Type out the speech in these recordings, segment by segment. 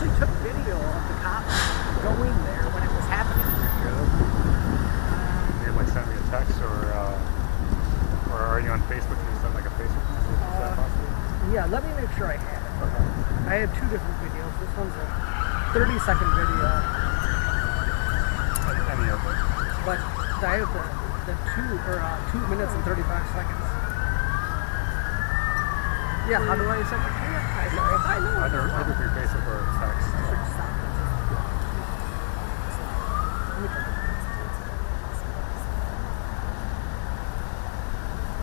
actually took video of the cops going there when it was happening. You like send me a text or are you on Facebook? Can you send like a Facebook message? Is that possible? Yeah, let me make sure I have it. Okay. I have two different videos. This one's a 30-second video. Any of it. But I have the 2 minutes and 35 seconds. Yeah, how do I send it to you? I know. Either through Facebook or text. Stop. Let me try.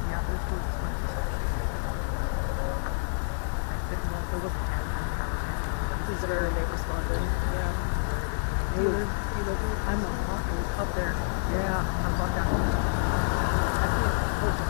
Yeah, this was 20 seconds. I didn't know if there was a Is it where they responded? Yeah. You live I'm up there. Yeah, I'm about down. I can't post it.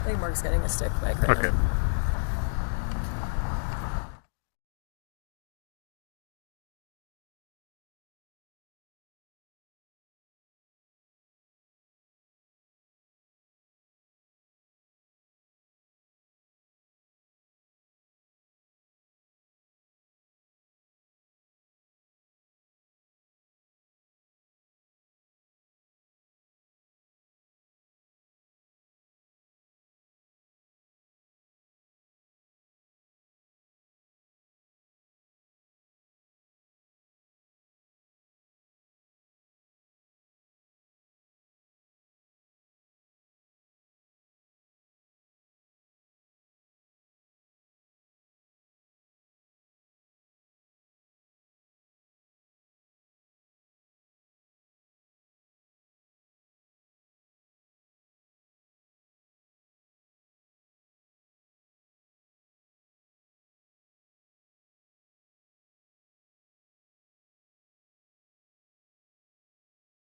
I think Mark's getting a stick mic right now. Okay.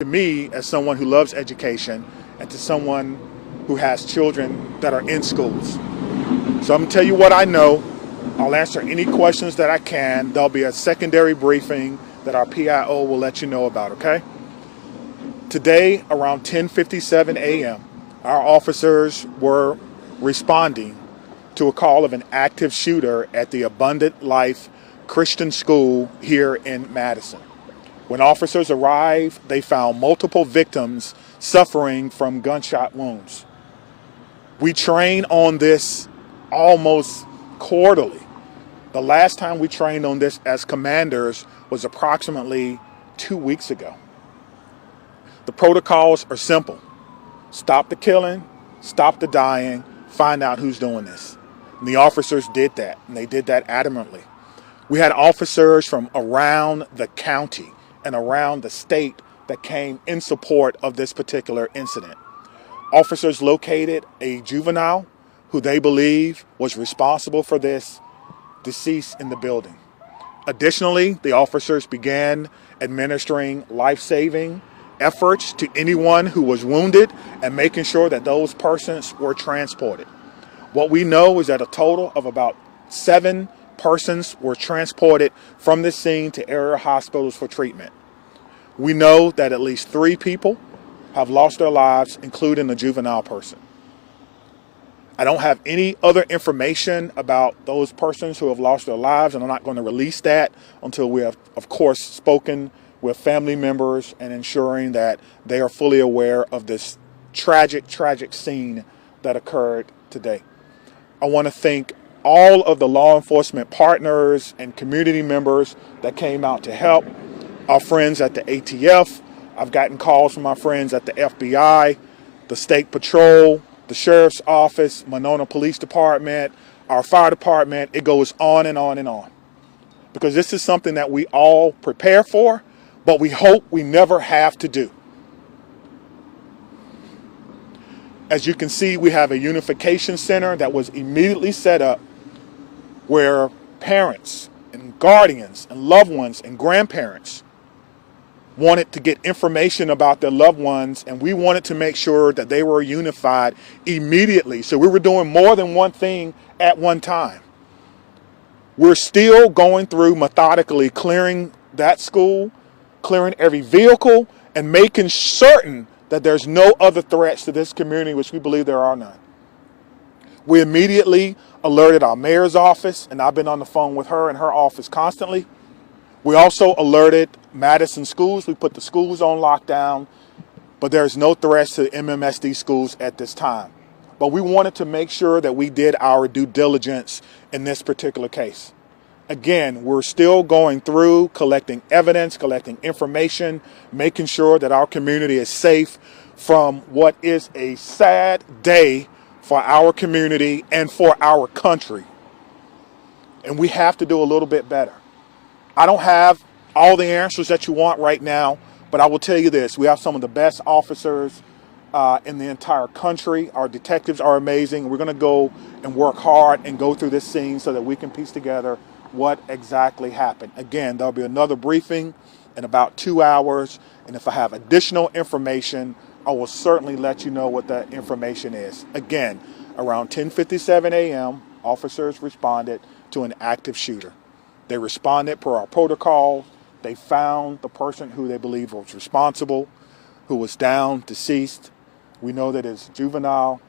me, as someone who loves education, and to someone who has children that are in schools. So I'm going to tell you what I know. I'll answer any questions that I can. There'll be a secondary briefing that our PIO will let you know about, okay? Today, around 10:57 a.m., our officers were responding to a call of an active shooter at the Abundant Life Christian School here in Madison. When officers arrived, they found multiple victims suffering from gunshot wounds. We train on this almost quarterly. The last time we trained on this as commanders was approximately 2 weeks ago. The protocols are simple. Stop the killing, stop the dying, find out who's doing this. And the officers did that, and they did that adamantly. We had officers from around the county and around the state that came in support of this particular incident. Officers located a juvenile who they believe was responsible for this deceased in the building. Additionally, the officers began administering life-saving efforts to anyone who was wounded and making sure that those persons were transported. What we know is that a total of about 7 persons were transported from this scene to area hospitals for treatment. We know that at least 3 people have lost their lives, including the juvenile person. I don't have any other information about those persons who have lost their lives, and I'm not going to release that until we have, of course, spoken with family members and ensuring that they are fully aware of this tragic scene that occurred today. I want to thank all of the law enforcement partners and community members that came out to help. Our friends at the ATF. I've gotten calls from my friends at the FBI, the State Patrol, the Sheriff's Office, Monona Police Department, our fire department. It goes on and on and on. Because this is something that we all prepare for, but we hope we never have to do. As you can see, we have a unification center that was immediately set up where parents and guardians and loved ones and grandparents wanted to get information about their loved ones, and we wanted to make sure that they were unified immediately. So we were doing more than one thing at one time. We're still going through methodically clearing that school, clearing every vehicle, and making certain that there's no other threats to this community, which we believe there are none. We immediately alerted our mayor's office, and I've been on the phone with her and her office constantly. We also alerted Madison schools. We put the schools on lockdown, but there's no threats to MMSD schools at this time. But we wanted to make sure that we did our due diligence in this particular case. Again, we're still going through collecting evidence, collecting information, making sure that our community is safe from what is a sad day for our community and for our country. And we have to do a little bit better. I don't have all the answers that you want right now, but I will tell you this. We have some of the best officers in the entire country. Our detectives are amazing. We're going to go and work hard and go through this scene so that we can piece together what exactly happened. Again, there'll be another briefing in about 2 hours, and if I have additional information, I will certainly let you know what that information is. Again, around 10:57 a.m., officers responded to an active shooter. They responded per our protocol. They found the person who they believe was responsible, who was down, deceased. We know that it's juvenile.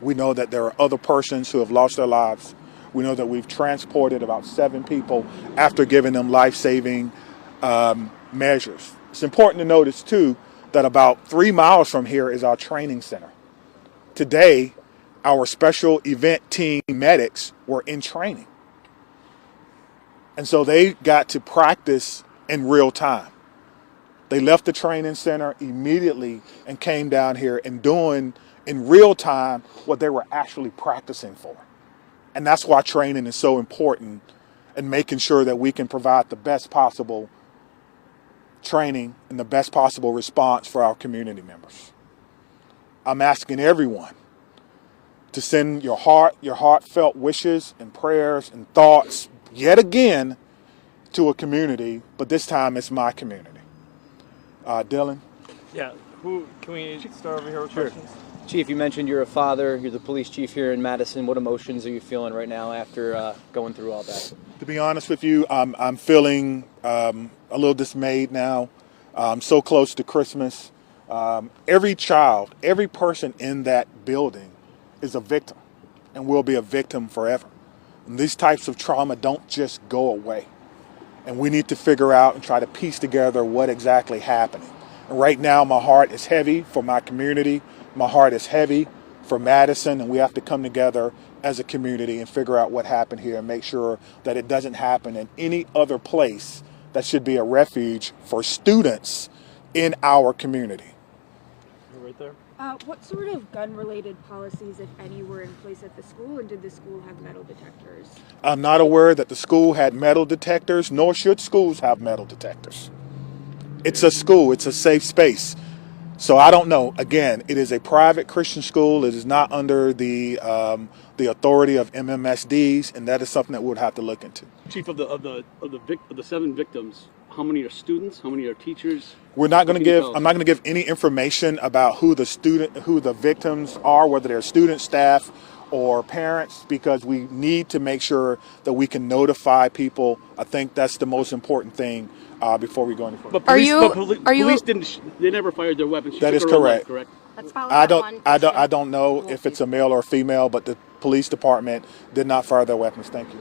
We know that there are other persons who have lost their lives. We know that we've transported about 7 people after giving them life-saving measures. It's important to notice, too, that about 3 miles from here is our training center. Today, our special event team medics were in training. And so they got to practice in real time. They left the training center immediately and came down here and doing in real time what they were actually practicing for. And that's why training is so important, and making sure that we can provide the best possible training and the best possible response for our community members. I'm asking everyone to send your heartfelt wishes and prayers and thoughts yet again to a community, but this time it's my community. Dylan? Yeah. Who can we start over here with questions? Chief, you mentioned you're a father. You're the police chief here in Madison. What emotions are you feeling right now after going through all that? To be honest with you, I'm feeling a little dismayed now. So close to Christmas. Every child, every person in that building is a victim and will be a victim forever. And these types of trauma don't just go away. And we need to figure out and try to piece together what exactly happened. And right now, my heart is heavy for my community. My heart is heavy for Madison, and we have to come together as a community and figure out what happened here and make sure that it doesn't happen in any other place that should be a refuge for students in our community. You're right there. What sort of gun-related policies, if any, were in place at the school, and did the school have metal detectors? I'm not aware that the school had metal detectors, nor should schools have metal detectors. It's a school, it's a safe space. So I don't know. Again, it is a private Christian school. It is not under the authority of MMSDs, and that is something that we'll have to look into. Chief, of the 7 victims, how many are students? How many are teachers? I'm not going to give any information about who the victims are, whether they're students, staff, or parents, because we need to make sure that we can notify people. I think that's the most important thing before we go any further. But police didn't. They never fired their weapons. That is correct. Correct. I don't know if it's a male or a female, but the police department did not fire their weapons. Thank you.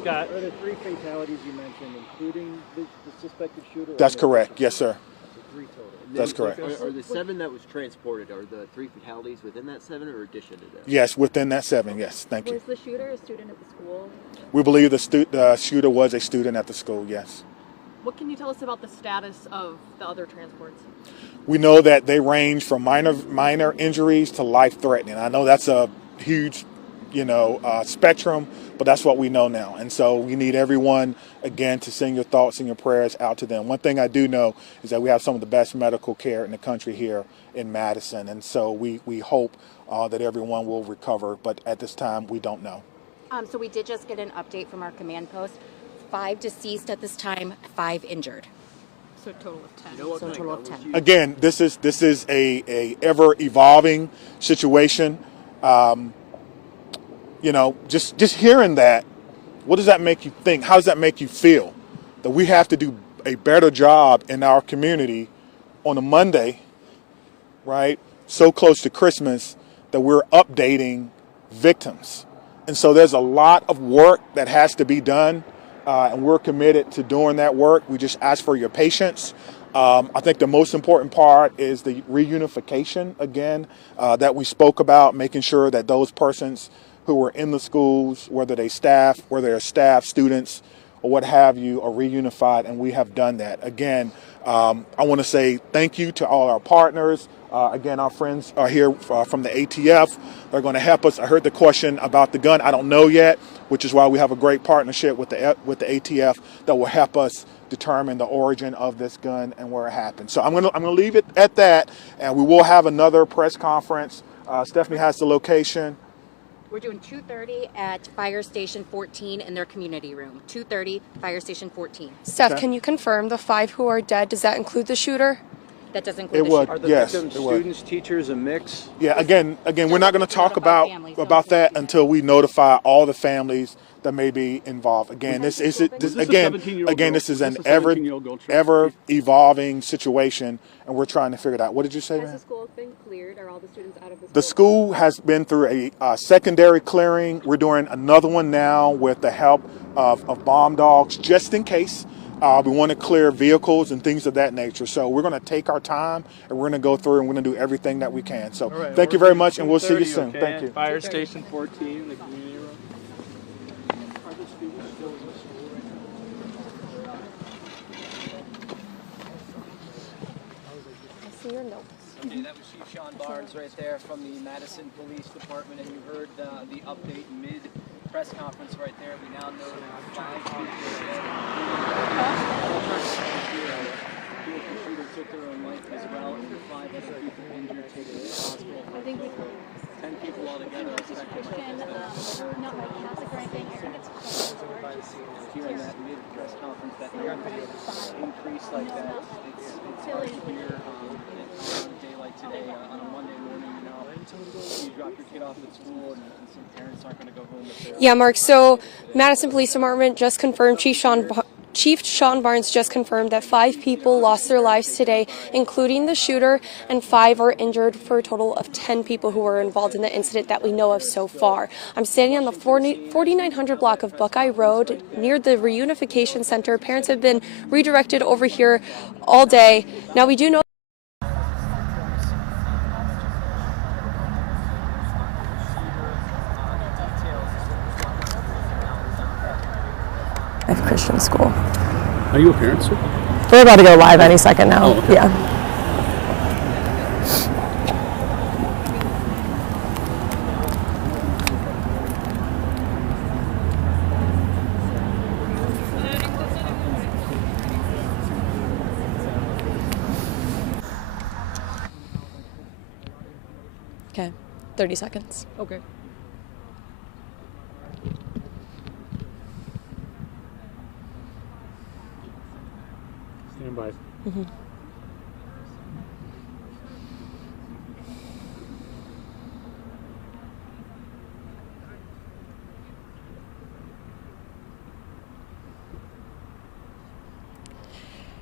Scott. Are there 3 fatalities you mentioned, including the suspected shooter? That's correct. Yes, sir. So 3 total. That's correct. Are the 7 that was transported, are the 3 fatalities within that 7 or addition to that? Yes, within that 7. Yes, thank you. Was the shooter a student at the school? We believe the shooter was a student at the school. Yes. What can you tell us about the status of the other transports? We know that they range from minor injuries to life-threatening. I know that's a huge, spectrum, but that's what we know now. And so we need everyone, again, to send your thoughts and your prayers out to them. One thing I do know is that we have some of the best medical care in the country here in Madison. And so we hope that everyone will recover. But at this time, we don't know. So we did just get an update from our command post. 5 deceased at this time, 5 injured. So a total of 10. So a total of 10. Again, this is a ever evolving situation. Just hearing that, what does that make you think? How does that make you feel? That we have to do a better job in our community on a Monday, right? So close to Christmas that we're updating victims. And so there's a lot of work that has to be done. And we're committed to doing that work. We just ask for your patience. I think the most important part is the reunification, again, that we spoke about, making sure that those persons who were in the schools, whether they're staff, students, or what have you, are reunified, and we have done that. Again, I want to say thank you to all our partners. Again, our friends are here from the ATF. They're going to help us. I heard the question about the gun. I don't know yet, which is why we have a great partnership with the ATF that will help us determine the origin of this gun and where it happened. So I'm going to leave it at that, and we will have another press conference. Stephanie has the location. We're doing 2:30 at Fire Station 14 in their community room. 2:30, Fire Station 14. Steph, can you confirm the 5 who are dead? Does that include the shooter? That does include the shooter. Are the victims students, teachers, a mix? Yeah, again, we're not going to talk about that until we notify all the families that may be involved. Again, this is an ever evolving situation, and we're trying to figure it out. What did you say, man? Has the school been cleared? Are all the students out of the school? The school has been through a secondary clearing. We're doing another one now with the help of bomb dogs, just in case. We want to clear vehicles and things of that nature. So we're going to take our time, and we're going to go through, and we're going to do everything that we can. So thank you very much, and we'll see you soon. Okay? Thank you. Fire Station 14 in the community room. Are the students still in the school right now? I see your notes. Okay, that was Chief Sean Barnes right there from the Madison Police Department, and you heard the update mid-press conference right there. We now know that 5 people are dead. The shooter took their own life as well, and 5 other people injured, taken to the hospital. I think we 10 people altogether. not like Catholic or anything. Here in that mid-press conference that increase like that, it's hard to hear on a day like today, on a Monday morning, you drop your kid off at school and some parents aren't going to go home with their... Yeah, Mark. So Madison Police Department just confirmed, Chief Sean Barnes just confirmed that 5 people lost their lives today, including the shooter, and 5 are injured for a total of 10 people who were involved in the incident that we know of so far. I'm standing on the 4900 block of Buckeye Road near the Reunification Center. Parents have been redirected over here all day. Now we do know At Christian school. Are you a parent, sir? We're about to go live any second now. Oh, okay. Yeah. Okay, 30 seconds. Okay. Stand by. Mm-hmm.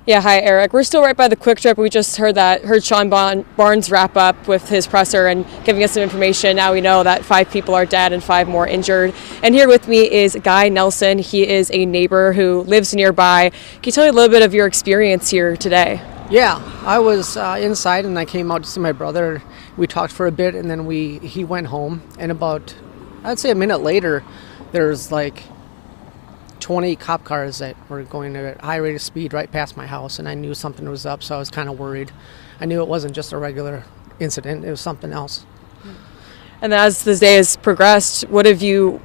Yeah, hi, Eric. We're still right by the Quick Trip. We just heard Sean Barnes wrap up with his presser and giving us some information. Now we know that 5 people are dead and 5 more injured. And here with me is Guy Nelson. He is a neighbor who lives nearby. Can you tell me a little bit of your experience here today? Yeah, I was inside and I came out to see my brother. We talked for a bit and then he went home. And about, I'd say a minute later, there's like 20 cop cars that were going at a high rate of speed right past my house, and I knew something was up, so I was kind of worried. I knew it wasn't just a regular incident, it was something else. And as this day has progressed, what have you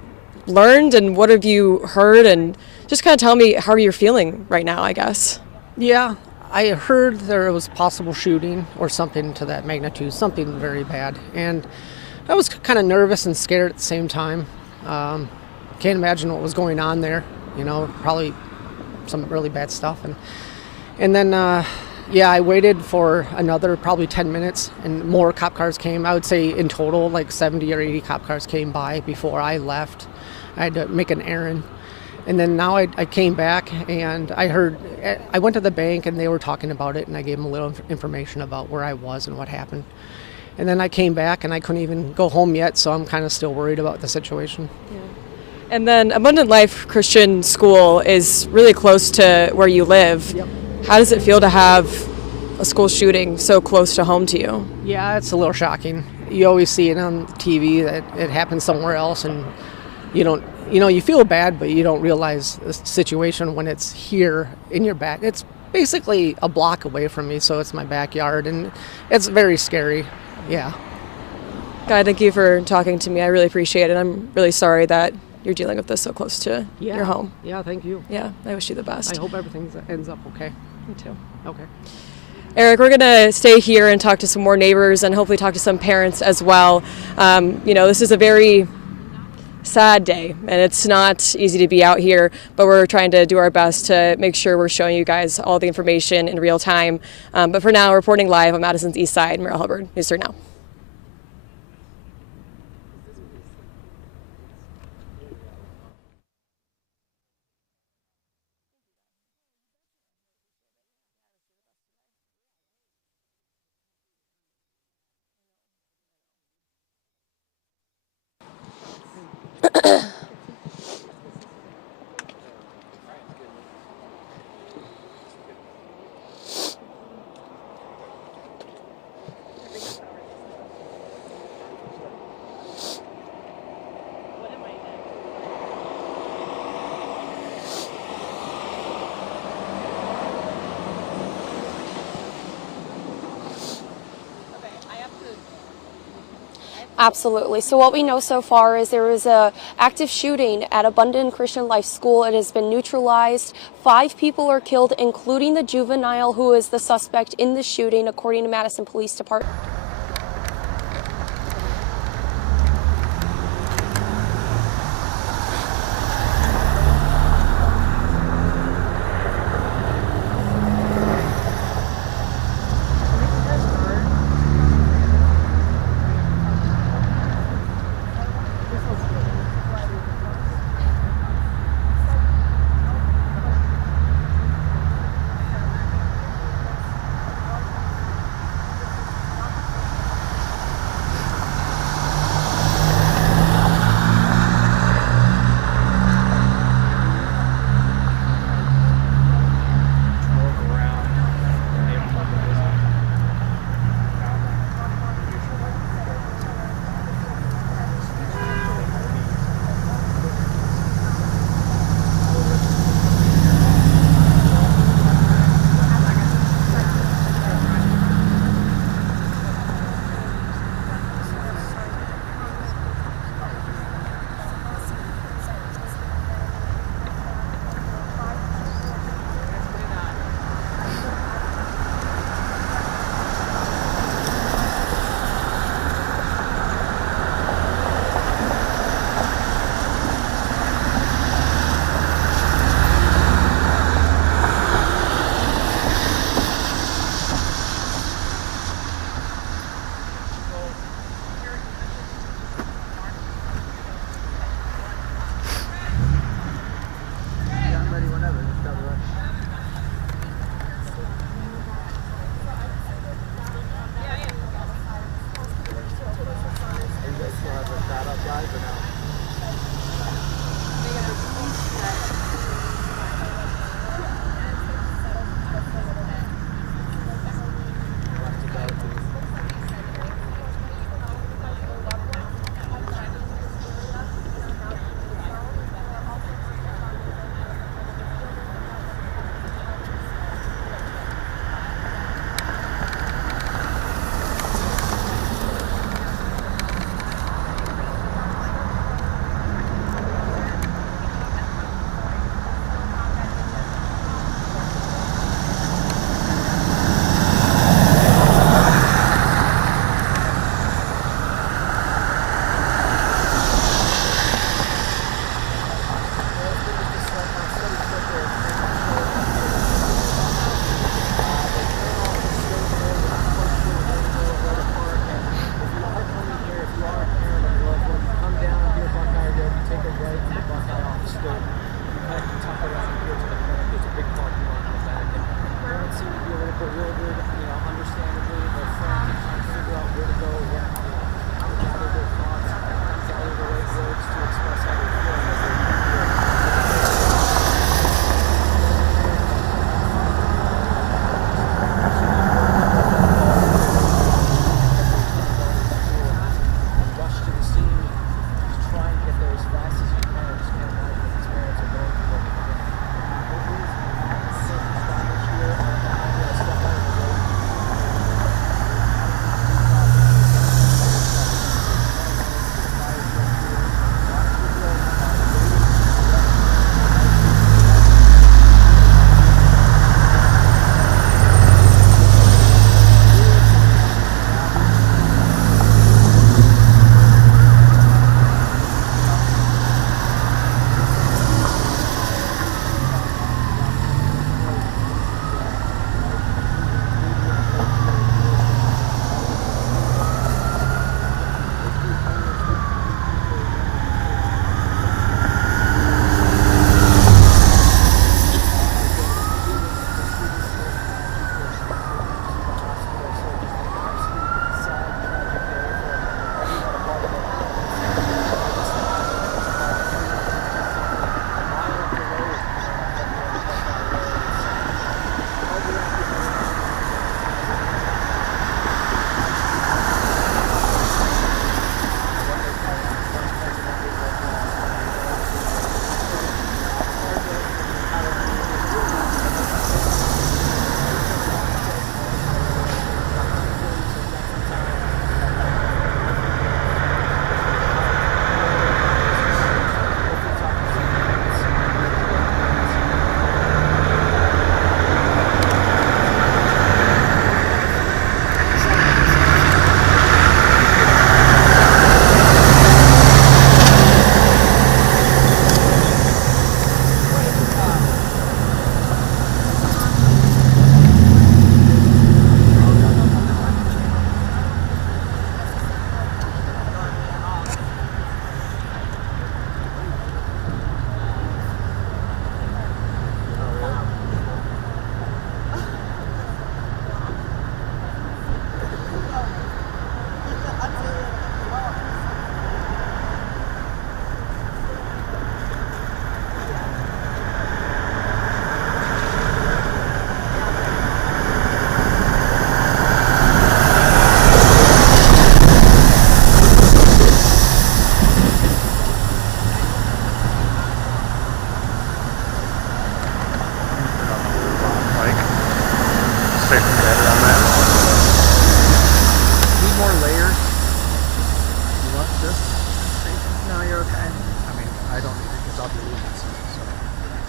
learned and what have you heard? And just kind of tell me how you're feeling right now, I guess. Yeah, I heard there was possible shooting or something to that magnitude, something very bad. And I was kind of nervous and scared at the same time. Can't imagine what was going on there. Probably some really bad stuff. And then, I waited for another probably 10 minutes and more cop cars came. I would say in total, like 70 or 80 cop cars came by before I left. I had to make an errand. And then now I came back and I went to the bank and they were talking about it and I gave them a little information about where I was and what happened. And then I came back and I couldn't even go home yet, so I'm kind of still worried about the situation. Yeah. And then Abundant Life Christian School is really close to where you live. Yep. How does it feel to have a school shooting so close to home to you? Yeah, it's a little shocking. You always see it on TV that it happens somewhere else, and you feel bad, but you don't realize the situation when it's here in your back. It's basically a block away from me, so it's my backyard, and it's very scary. Yeah. Guy, thank you for talking to me. I really appreciate it. I'm really sorry that you're dealing with this so close to your home. Yeah, thank you. Yeah, I wish you the best. I hope everything ends up okay. Me too. Okay. Eric, we're going to stay here and talk to some more neighbors and hopefully talk to some parents as well. This is a very sad day and it's not easy to be out here, but we're trying to do our best to make sure we're showing you guys all the information in real time. But for now, reporting live on Madison's East Side, Merrill Hubbard, News 3 Now. Absolutely. So what we know so far is there was a active shooting at Abundant Christian Life School. It has been neutralized. 5 people are killed, including the juvenile who is the suspect in the shooting, according to Madison Police Department.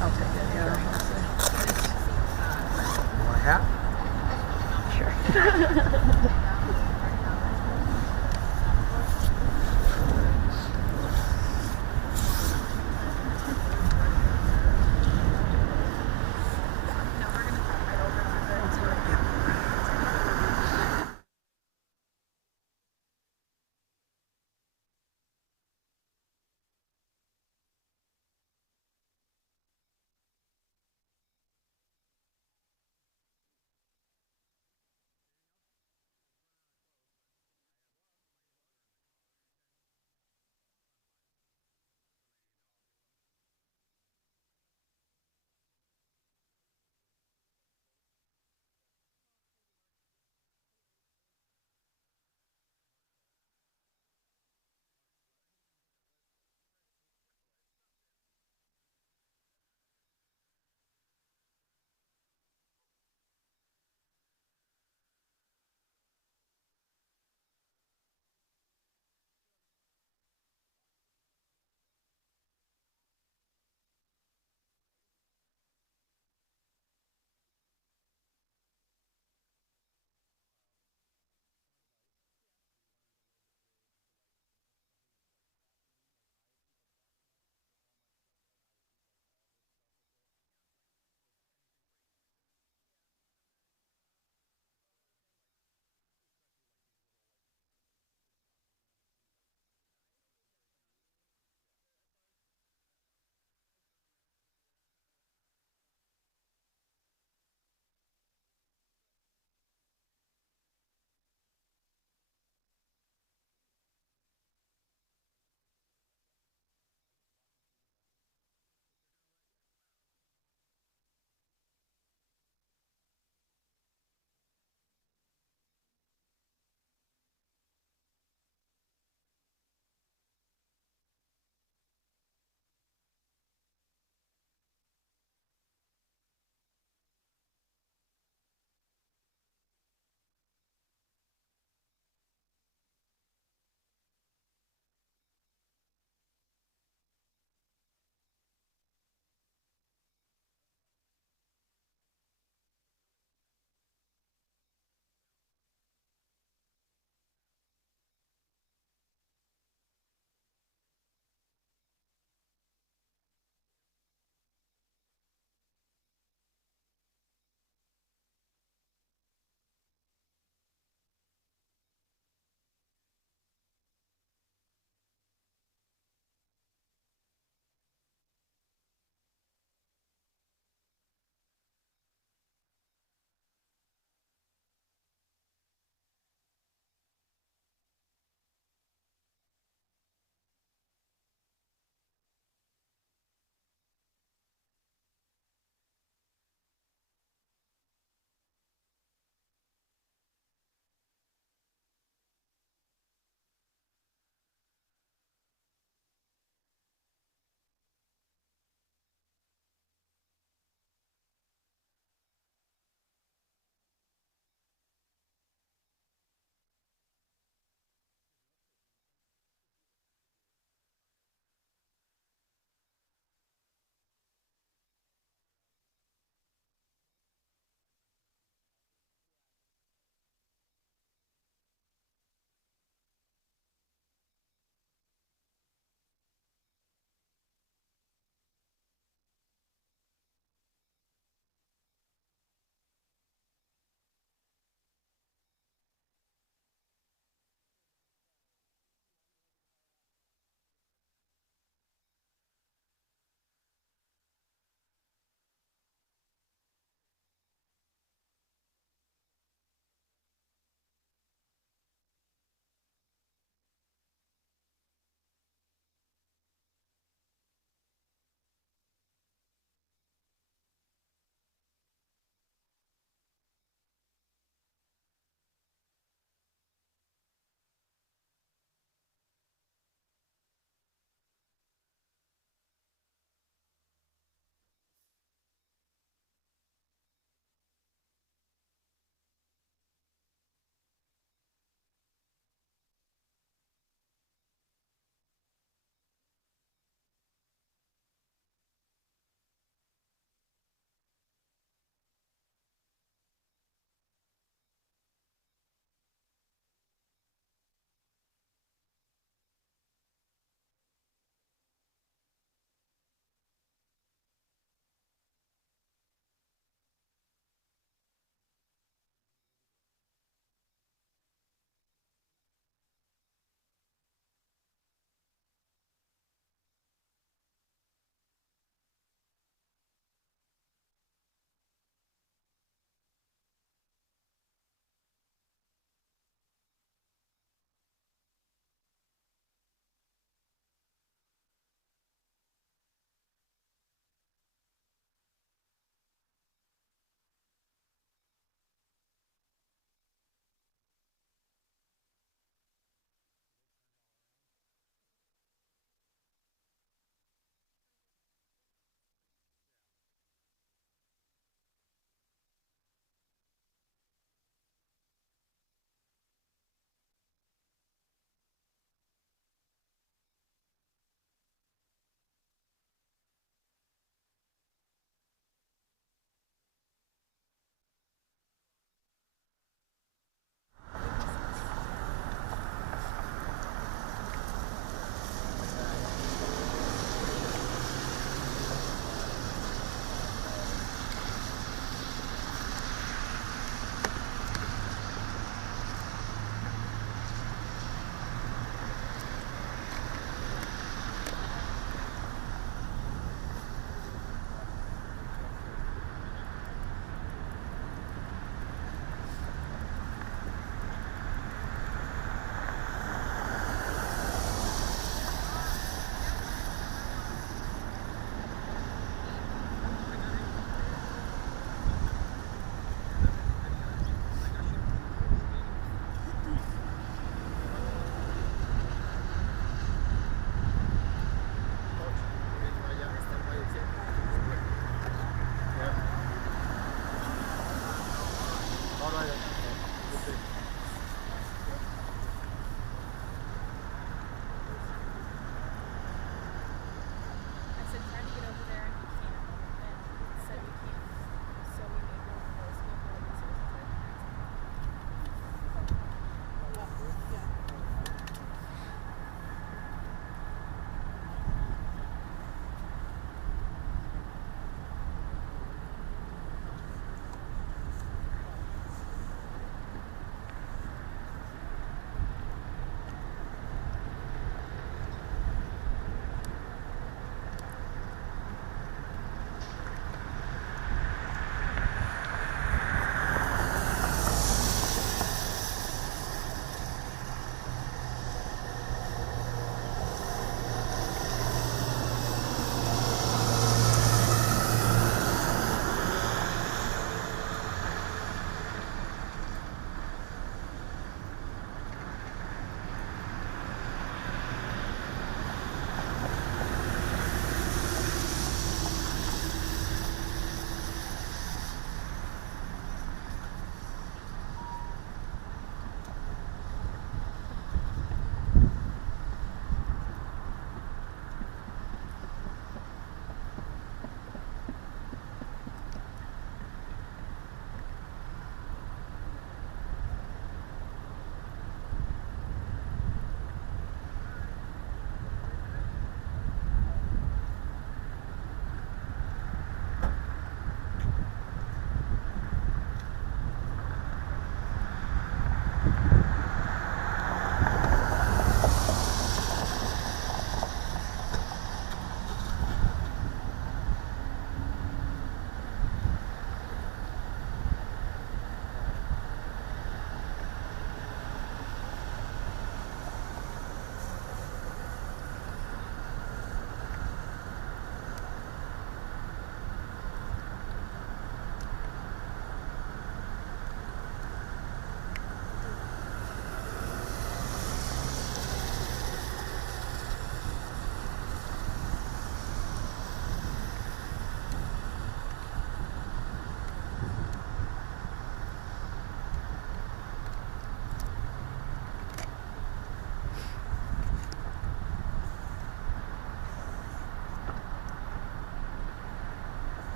I'll take it. Yeah. You want a hat? Sure.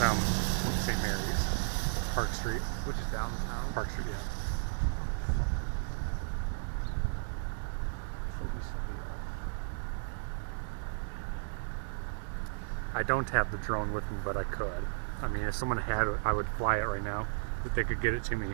downtown St. Mary's, Park Street. Which is downtown? Park Street, yeah. I don't have the drone with me, but I could. I mean, if someone had it, I would fly it right now, if they could get it to me.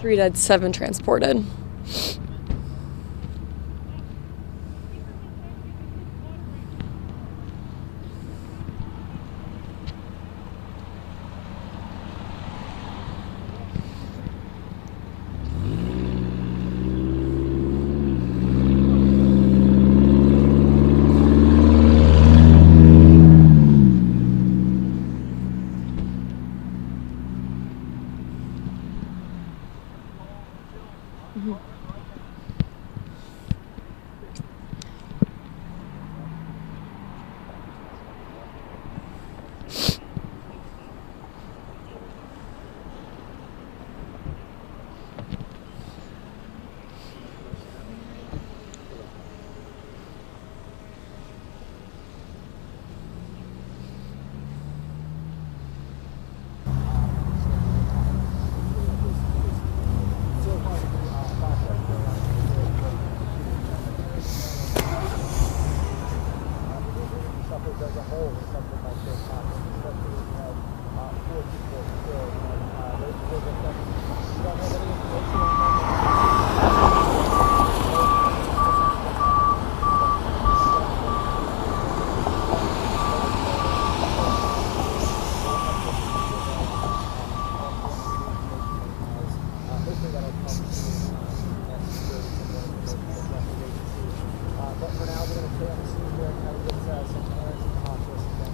Three dead, 7 transported.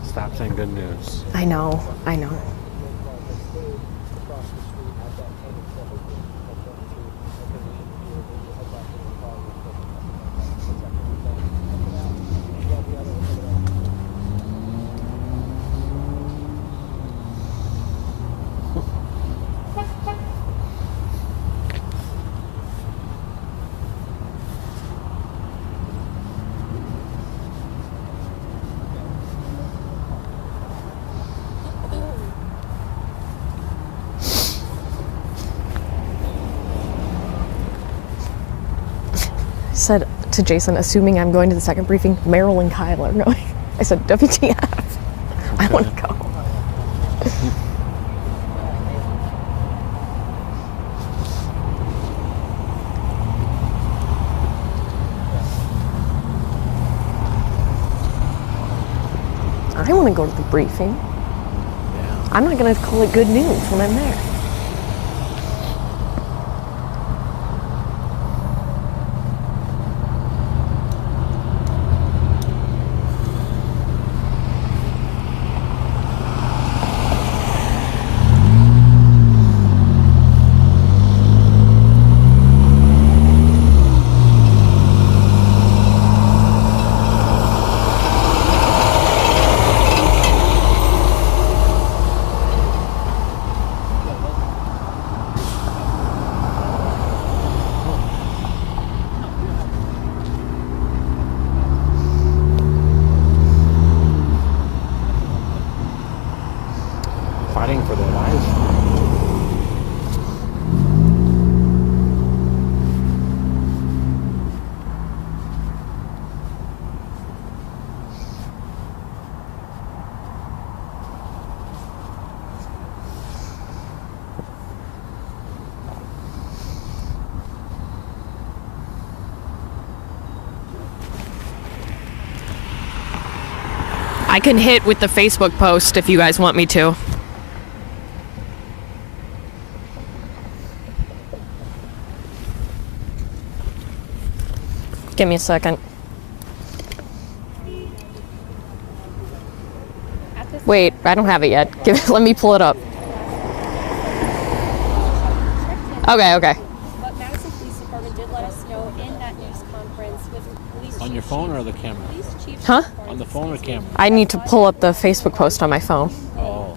Stop saying good news. I know. Said to Jason, assuming I'm going to the second briefing, Meryl and Kyle are going. I said, WTF. I want to go. I want to go to the briefing. I'm not going to call it good news when I'm there. I can hit with the Facebook post if you guys want me to. Give me a second. Wait, I don't have it yet. Let me pull it up. Okay. But Madison Police Department did let us know in that news conference with police On your phone or the camera? Huh? On the phone or camera? I need to pull up the Facebook post on my phone. Oh.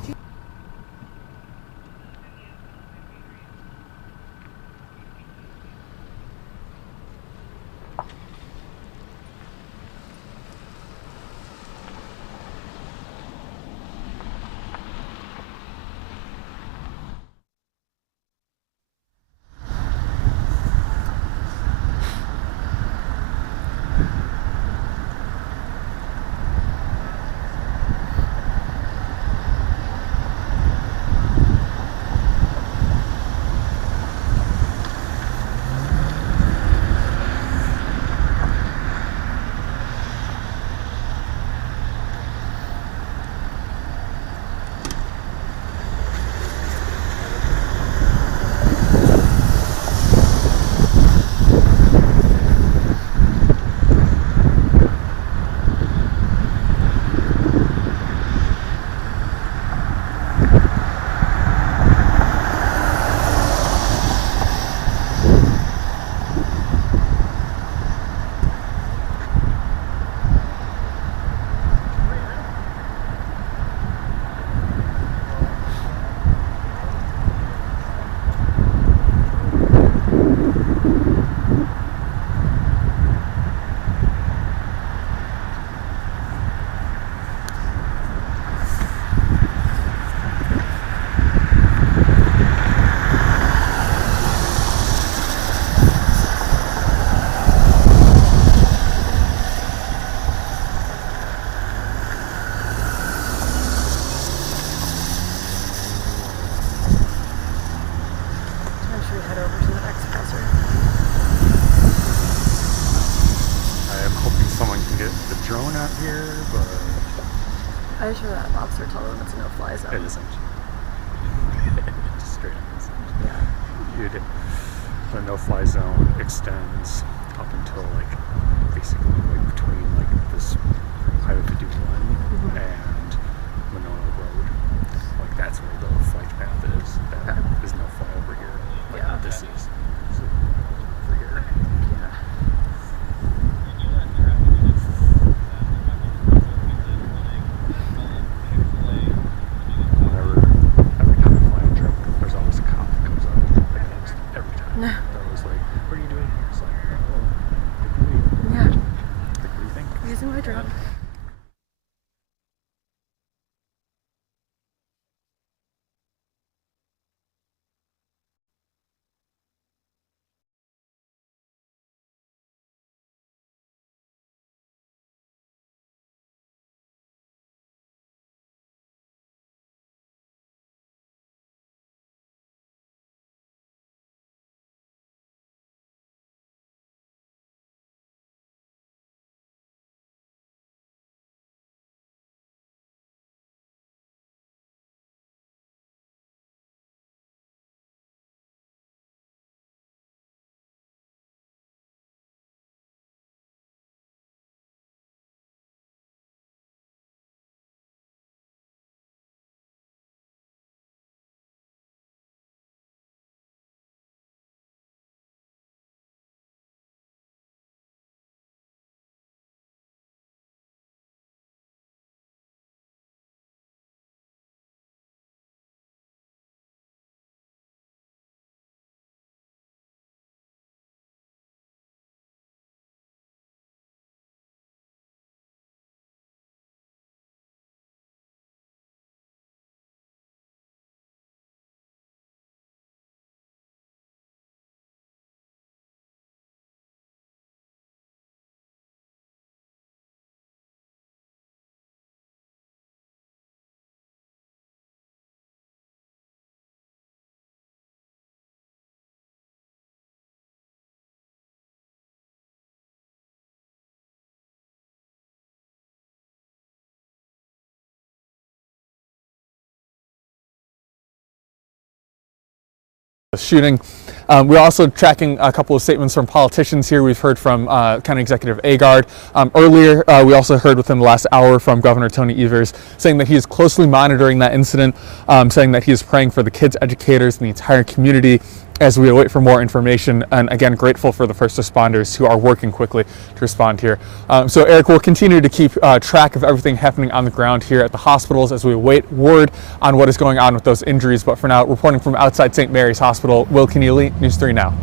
drone out here, but I just heard that officer tell them it's a no-fly zone. it isn't. Just straight up isn't. Yeah. The no-fly zone extends up until basically between this Highway 51 and Monona Road. That's where the flight path is. That is no fly over here. This is over here. Yeah. Every time I fly a truck, there's always a cop that comes out. Almost every time. They're always like, "What are you doing here?" It's like, "Oh, Yeah. what do you think?" Using my drone. shooting. We're also tracking a couple of statements from politicians here. We've heard from County Executive Agard. Earlier, we also heard within the last hour from Governor Tony Evers saying that he is closely monitoring that incident, saying that he is praying for the kids, educators, and the entire community as we wait for more information, and again, grateful for the first responders who are working quickly to respond here. So Eric, we'll continue to keep track of everything happening on the ground here at the hospitals as we await word on what is going on with those injuries. But for now, reporting from outside St. Mary's Hospital, Will Keneally, News 3 Now.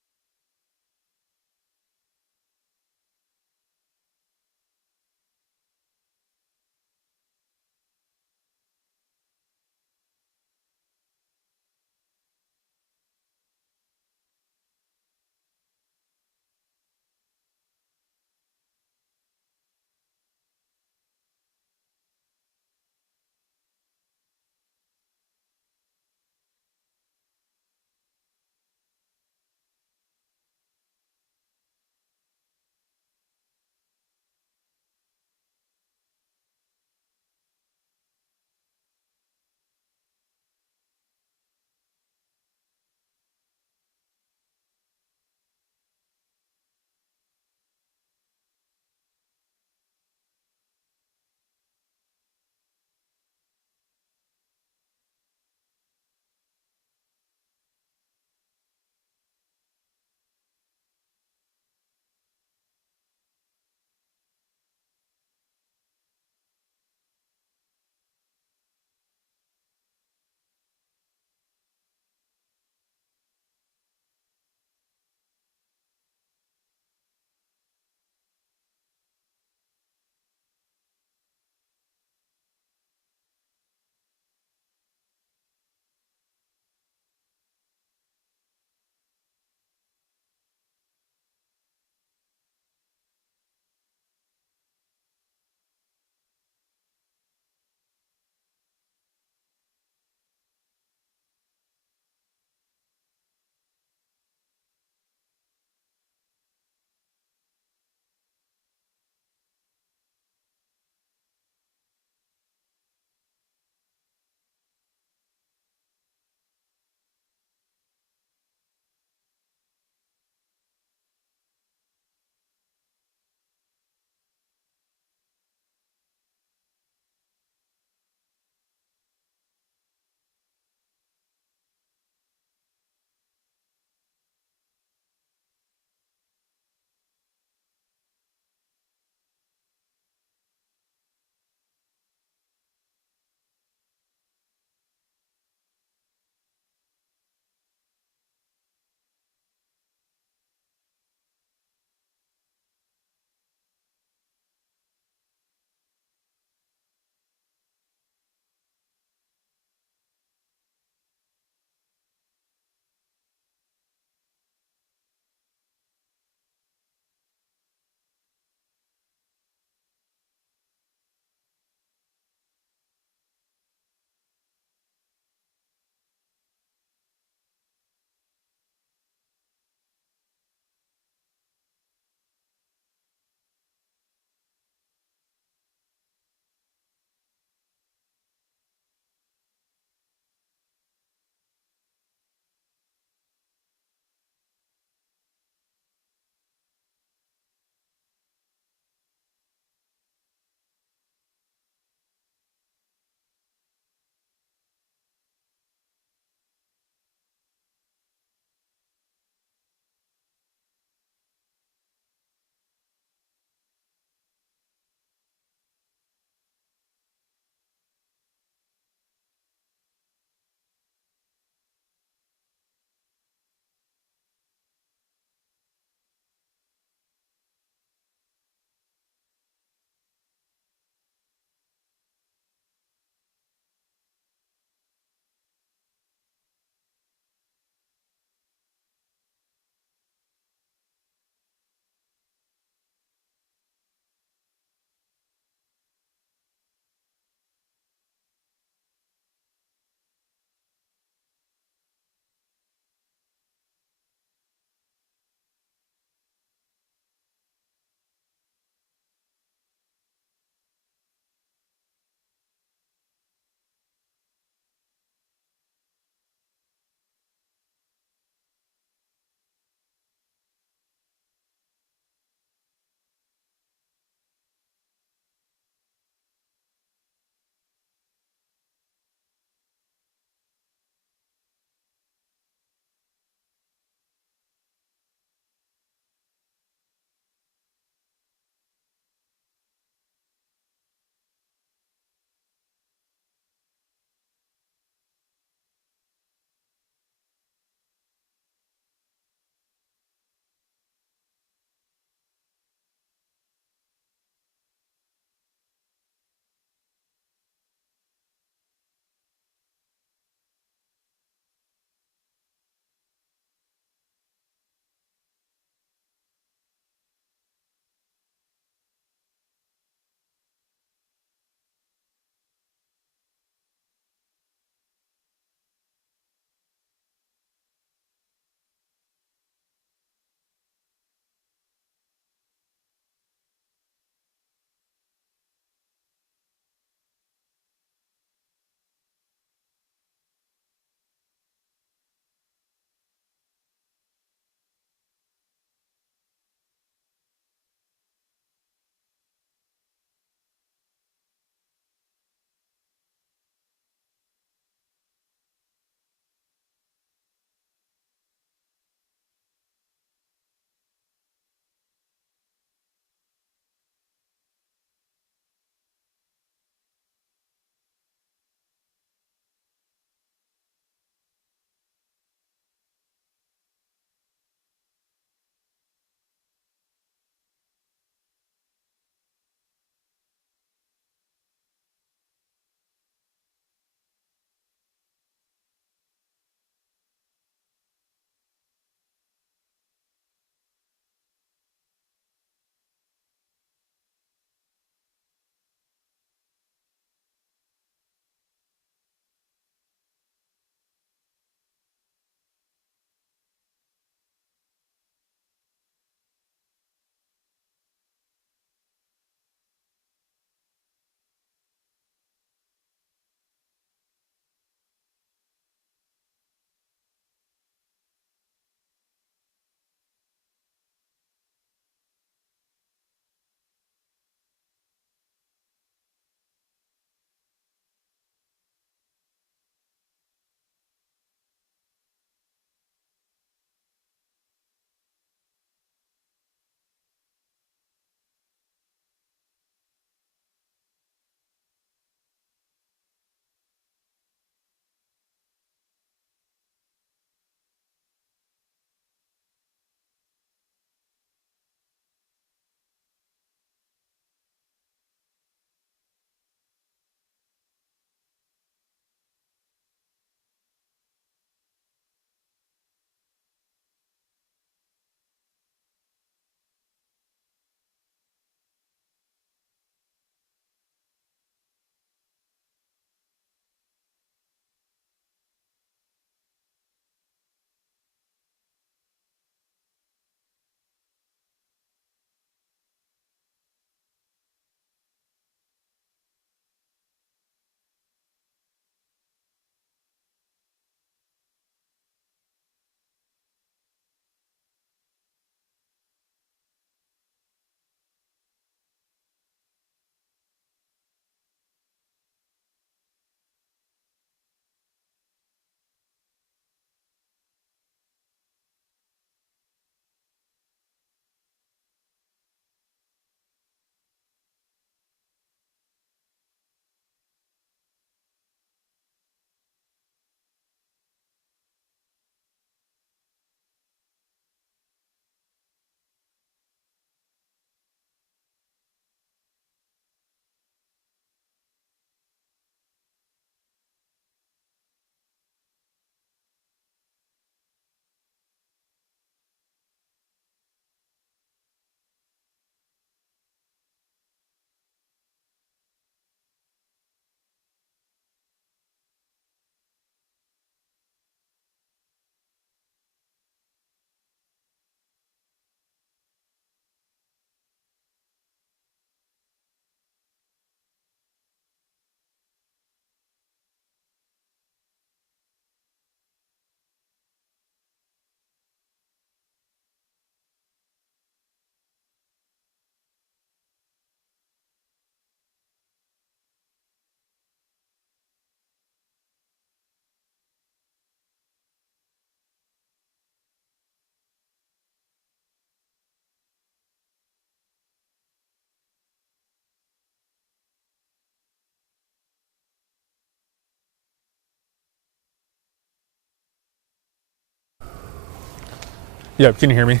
Yeah, can you hear me?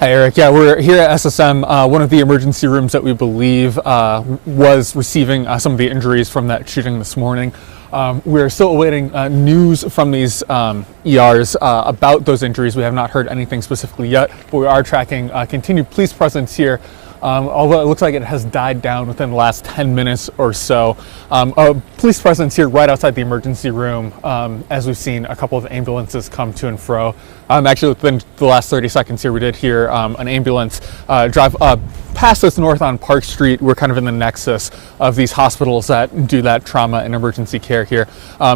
Hi, Eric. Yeah, we're here at SSM, one of the emergency rooms that we believe was receiving some of the injuries from that shooting this morning. We're still awaiting news from these ERs about those injuries. We have not heard anything specifically yet, but we are tracking continued police presence here. Although it looks like it has died down within the last 10 minutes or so. Police presence here right outside the emergency room, as we've seen a couple of ambulances come to and fro. Actually, within the last 30 seconds here, we did hear an ambulance drive past us north on Park Street. We're kind of in the nexus of these hospitals that do that trauma and emergency care here.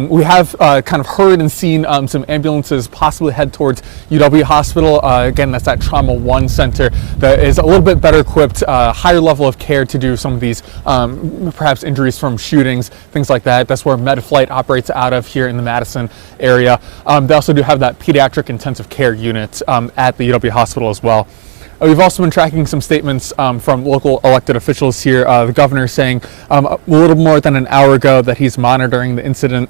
We have kind of heard and seen some ambulances possibly head towards UW Hospital. Again, that's that Trauma 1 center that is a little bit better equipped, higher level of care to do some of these perhaps injuries from shootings, things like that. That's where MedFlight operates out of here in the Madison area. They also do have that pediatric intensive care unit at the UW Hospital as well. We've also been tracking some statements from local elected officials here. The governor saying a little more than an hour ago that he's monitoring the incident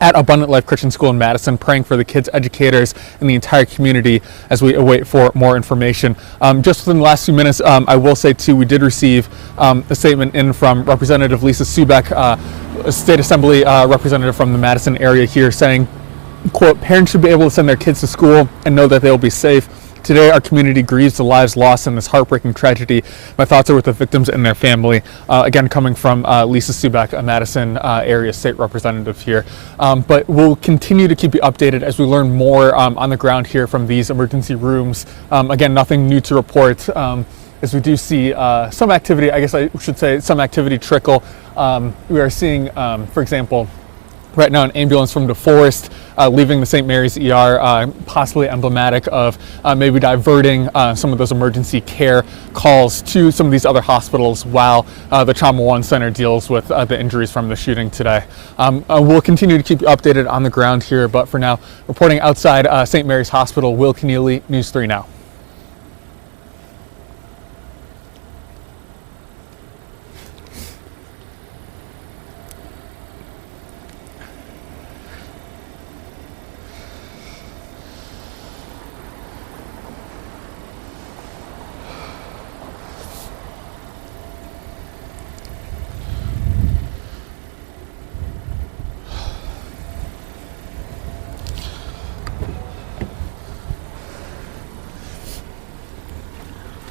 at Abundant Life Christian School in Madison, praying for the kids, educators, and the entire community as we await for more information. Just within the last few minutes, I will say too, we did receive a statement in from Representative Lisa Subek, State Assembly representative from the Madison area here, saying, quote, "Parents should be able to send their kids to school and know that they will be safe. Today, our community grieves the lives lost in this heartbreaking tragedy. My thoughts are with the victims and their family." Again, coming from Lisa Subek, a Madison area state representative here. But we'll continue to keep you updated as we learn more on the ground here from these emergency rooms. Again, nothing new to report. As we do see some activity, I guess I should say some activity trickle. We are seeing, for example, right now, an ambulance from DeForest leaving the St. Mary's ER, possibly emblematic of maybe diverting some of those emergency care calls to some of these other hospitals while the Trauma 1 Center deals with the injuries from the shooting today. We'll continue to keep you updated on the ground here, but for now, reporting outside St. Mary's Hospital, Will Keneally, News 3 Now.